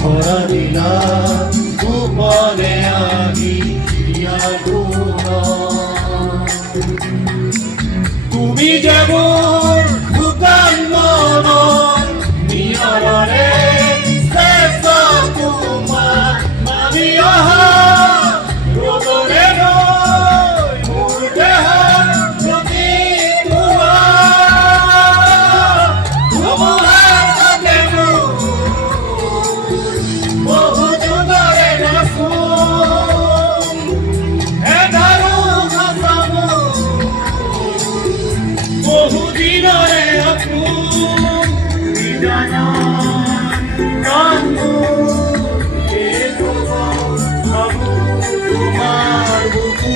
ধরা দিলা গোপনে আহি ইয়ার গুণ তুমি যেমন দোকান মন নিয়রে শ্রেষ্ঠ তোমার মানি অহা রোদরে নয় মোৰ দেহৰ প্ৰতি ধুমুহাৰ সতে বহু যুগৰে নাচো এধাৰো ভাষামো বহু দিনৰে আকো তোমার বুকু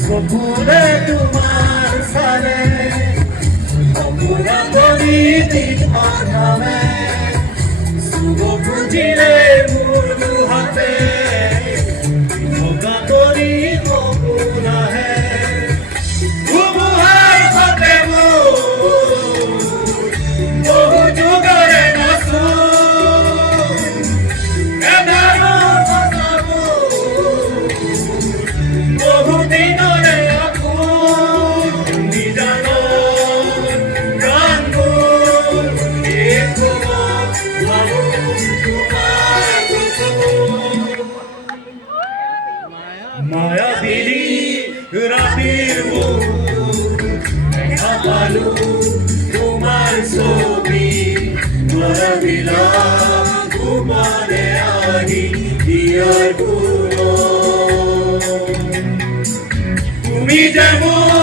সপুরে তোমার সারে অপুরা করি দিনে শুভ বুঝিলে মোর হাতে ভোগা করি অপুরা হে ধুমুহার সতে বহু যুগরে নাচো এধাৰো ভাষামো বহু দিনৰে মায়াবিনী রাতের দেখা পালু তোমার ছবি ধরা দিলাম ঘুমানে আহি দিয়ার গুণ তুমি যেমন